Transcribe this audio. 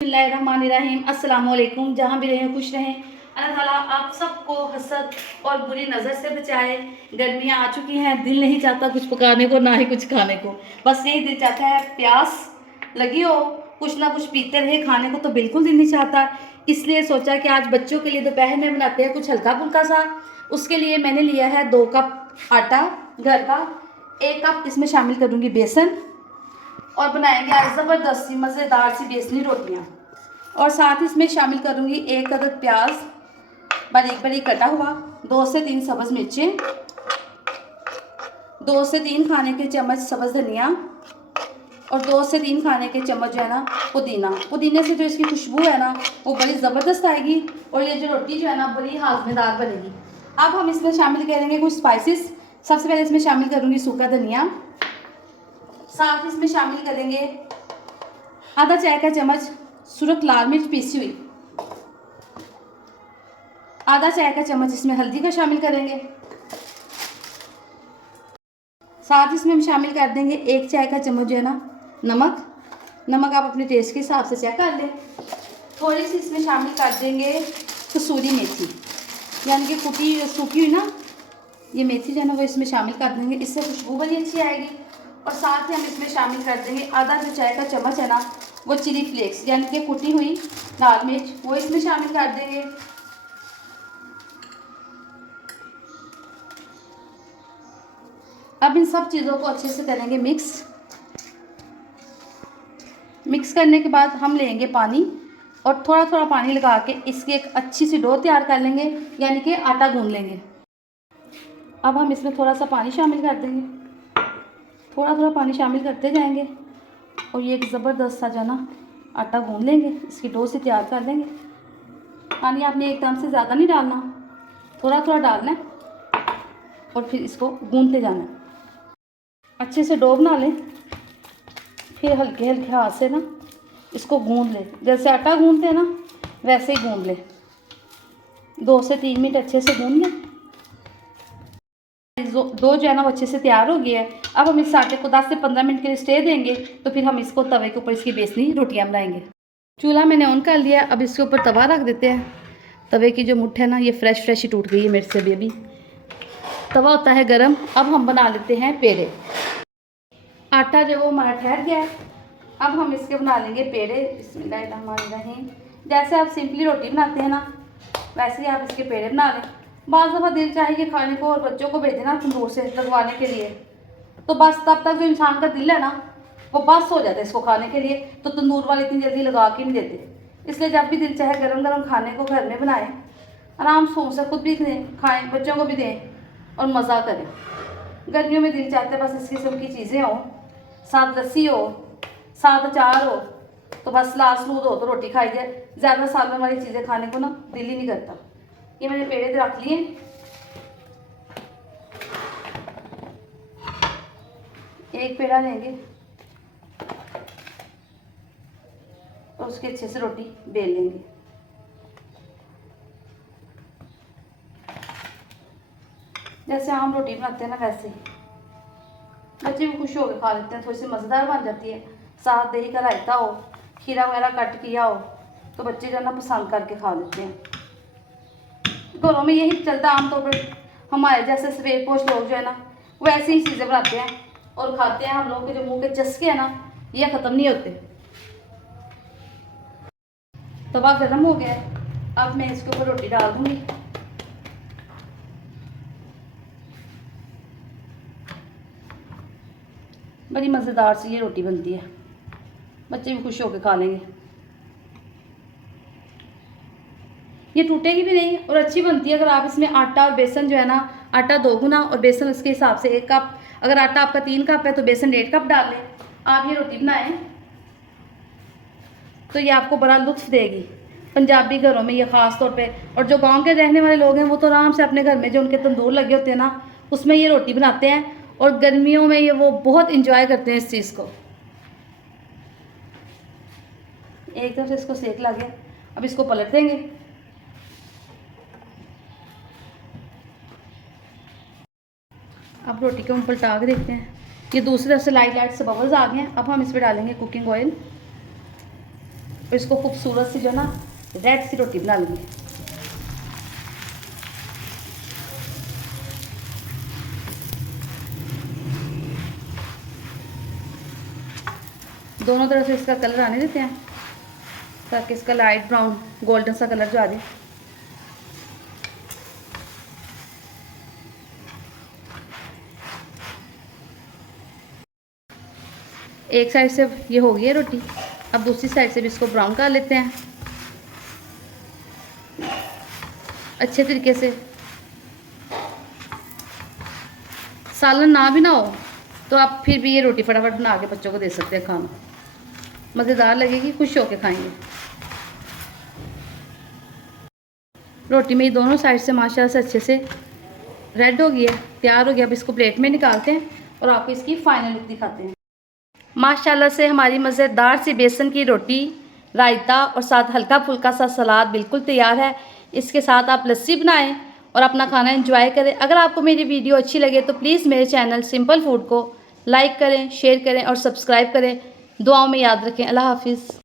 बिस्मिल्लाहिर्रहमानिर्रहीम। अस्सलाम वालेकुम। जहाँ भी रहें खुश रहें। अल्लाह ताला आप सबको हसद और बुरी नज़र से बचाए। गर्मियाँ आ चुकी हैं, दिल नहीं चाहता कुछ पकाने को ना ही कुछ खाने को, बस यही दिल चाहता है प्यास लगी हो, कुछ ना कुछ पीते रहे, खाने को तो बिल्कुल दिल नहीं चाहता। इसलिए सोचा कि आज बच्चों के लिए दोपहर में बनाते हैं कुछ हल्का फुल्का सा। उसके लिए मैंने लिया है 2 कप आटा घर का, 1 कप इसमें शामिल करूँगी बेसन और बनाएंगे आज ज़बरदस्ती मज़ेदार सी बेसनी रोटियाँ। और साथ ही इसमें शामिल करूँगी 1 अदद प्याज बारीक बारीक कटा हुआ, 2 से 3 सब्ज़ मिर्चें, 2 से 3 खाने के चम्मच सब्ज़ धनिया और 2 से 3 खाने के चम्मच जो है ना पुदीना। पुदीने से जो इसकी खुशबू है ना वो बड़ी ज़बरदस्त आएगी और ये जो रोटी जो है ना बड़ी हाजमेदार बनेगी। अब हम इसमें शामिल करेंगे कुछ स्पाइसेस। सबसे पहले इसमें शामिल करूँगी सूखा धनिया, साथ ही इसमें शामिल करेंगे आधा चाय का चम्मच सुरख लाल मिर्च पीसी हुई, आधा चाय का चम्मच इसमें हल्दी का शामिल करेंगे, साथ ही इसमें हम शामिल कर देंगे 1 चाय का चम्मच जो है ना नमक। नमक आप अपने टेस्ट के हिसाब से चेक कर लें। थोड़ी सी इसमें शामिल कर देंगे कसूरी मेथी, यानी कि कुटी सूखी हुई ना ये मेथी जो है ना वो इसमें शामिल कर देंगे, इससे खुशबू बड़ी अच्छी आएगी। और साथ ही हम इसमें शामिल कर देंगे आधा जो चाय का चम्मच है ना वो चिली फ्लेक्स, यानी कि कुटी हुई लाल मिर्च, वो इसमें शामिल कर देंगे। अब इन सब चीज़ों को अच्छे से करेंगे मिक्स। मिक्स करने के बाद हम लेंगे पानी और थोड़ा थोड़ा पानी लगा के इसकी एक अच्छी सी डो तैयार कर लेंगे, यानी कि आटा गूंद लेंगे। अब हम इसमें थोड़ा सा पानी शामिल कर देंगे, थोड़ा थोड़ा पानी शामिल करते जाएंगे और ये एक ज़बरदस्त सा जो ना आटा गूंद लेंगे, इसकी डो से तैयार कर लेंगे। पानी आपने एकदम से ज़्यादा नहीं डालना, थोड़ा थोड़ा डालना है और फिर इसको गूंदते जाना है। अच्छे से डो बना लें, फिर हल्के हल्के हाथ से ना इसको गूंद लें, जैसे आटा गूंदते हैं ना वैसे ही गूंद लें। 2 से 3 मिनट अच्छे से गूंद लें। डो जो है ना वो अच्छे से तैयार हो गया है। अब हम इस आटे को 10 से 15 मिनट के लिए स्टे देंगे, तो फिर हम इसको तवे के ऊपर इसकी बेसनी रोटियां बनाएंगे। चूल्हा मैंने ऑन कर लिया, अब इसके ऊपर तवा रख देते हैं। तवे की जो मुट्ठ है ना ये फ्रेश ही टूट गई है मेरे से भी। अभी तवा होता है गरम। अब हम बना लेते हैं पेड़े। आटा जो वो हमारा ठहर गया है, अब हम इसके बना लेंगे पेड़े। बिस्मिल्लाहिर्रहमानिर्रहीम। जैसे आप सिंपली रोटी बनाते हैं ना वैसे ही आप इसके पेड़े बना लें। बाज़ दफ़ा दिल चाहिए खाने को और बच्चों को भेजे ना तंदूर से लगवाने के लिए, तो बस तब तक जो इंसान का दिल है ना वो बस हो जाता है इसको खाने के लिए, तो तंदूर वाले इतनी जल्दी लगा के नहीं देते। इसलिए जब भी दिल चाहे गरम गरम खाने को घर में बनाएं, आराम से खुद भी खाएं, बच्चों को भी दें और मज़ा करें। गर्मियों में दिल चाहता है बस इस किस्म की चीज़ें हों, साथ लस्सी हो, साथ अचार हो, तो बस सलाद सलूद हो तो रोटी खाई जाए। ज़्यादा सालन वाली चीज़ें खाने को ना दिल ही नहीं करता। ये मैंने पेड़े रख लिए। एक पेड़ा लेंगे और उसकी अच्छे से रोटी बेल लेंगे। जैसे आम रोटी बनाते हैं ना वैसे ही बच्चे भी खुश होकर खा लेते हैं, थोड़ी सी मज़ेदार बन जाती है। साथ दही का रायता हो, खीरा वगैरह कट किया हो तो बच्चे जो है ना पसंद करके खा लेते हैं। घरों में यही चलता है आमतौर पर। हमारे जैसे सफेद पोश लोग जो है ना वो ऐसी ही चीज़ें बनाते हैं और खाते हैं। हम लोग के जो मुंह के चस्के हैं ना ये ख़त्म नहीं होते। तवा गर्म हो गया है, अब मैं इसके ऊपर रोटी डाल दूँगी। बड़ी मज़ेदार सी ये रोटी बनती है, बच्चे भी खुश होकर खा लेंगे। ये टूटेगी भी नहीं और अच्छी बनती है अगर आप इसमें आटा और बेसन जो है ना, आटा 2 गुना और बेसन उसके हिसाब से 1 कप। अगर आटा आपका 3 कप है तो बेसन 1.5 कप डाल लें। आप ये रोटी बनाएं तो ये आपको बड़ा लुत्फ़ देगी। पंजाबी घरों में ये ख़ास तौर पे, और जो गांव के रहने वाले लोग हैं वो तो आराम से अपने घर में जो उनके तंदूर लगे होते हैं ना उसमें ये रोटी बनाते हैं और गर्मियों में ये वो बहुत इंजॉय करते हैं इस चीज़ को। एक तरफ से इसको सेक लग गया, अब इसको पलट देंगे। अब रोटी को हम पलटा के देखते हैं, ये दूसरी तरफ से लाइट से बबल्स आ गए हैं। अब हम इस पर डालेंगे कुकिंग ऑयल। और इसको खूबसूरत सी जो ना रेड सी रोटी बना लूँगी। दोनों तरफ से इसका कलर आने देते हैं ताकि इसका लाइट ब्राउन गोल्डन सा कलर जो आ जाए। एक साइड से ये हो गई है रोटी, अब दूसरी साइड से भी इसको ब्राउन कर लेते हैं अच्छे तरीके से। सालन ना भी ना हो तो आप फिर भी ये रोटी फटाफट बना के बच्चों को दे सकते हैं खाना, मज़ेदार लगेगी, खुश होके खाएंगे। रोटी मेरी दोनों साइड से माशाल्लाह से अच्छे से रेड हो गई है, तैयार हो गया। अब इसको प्लेट में निकालते हैं और आपको इसकी फाइनल लुक दिखाते हैं। माशाल्लाह से हमारी मज़ेदार सी बेसन की रोटी, रायता और साथ हल्का फुल्का सा सलाद बिल्कुल तैयार है। इसके साथ आप लस्सी बनाएं और अपना खाना एंजॉय करें। अगर आपको मेरी वीडियो अच्छी लगे तो प्लीज़ मेरे चैनल सिंपल फूड को लाइक करें, शेयर करें और सब्सक्राइब करें। दुआओं में याद रखें। अल्लाह हाफिज़।